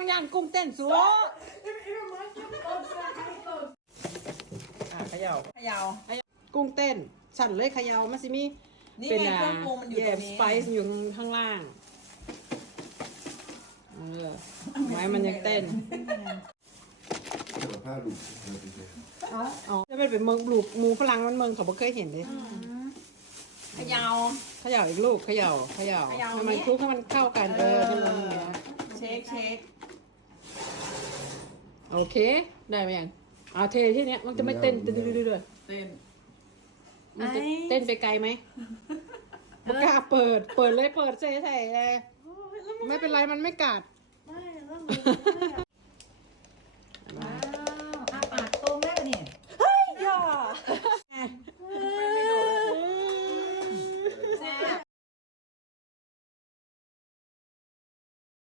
งย่างกุ้งเต้นสัวอะเขย่าเขยาวกุ้งเต้น สั่นเลยเขย่ามาสิมีนี่เป็นไงอะเครื่องปรุงมันอยู่แยตรมงนี้สไปซ์อยู่ข้างล่าง เออไม้มันยังเต้น Ça va pas à l'eau. on va dire. อ๋อแล้วมันเป็นเมืองลูกหมูฝรั่งมันเมืองเขาบ่เคยเห็นเลยเขยาวเขย่าอีกลูกเขย่าเขย่าเขย่าให้มันอย่างนี้คลุกให้มันเข้ากันเออให้มันอย่างเงี้ยเช็คเช็ค โอเค ได้ไหมยังเอาเทที่เนี้ยมันจะไม่เต้นดื้อๆด้วยเต้นมันจะไอ้เต้นไปไกลไหมบ่กล้าเปิด เปิดเลยเปิดเซ่ใส่เลย ไม่เป็นไรมันไม่กัดไม่แล้วมัน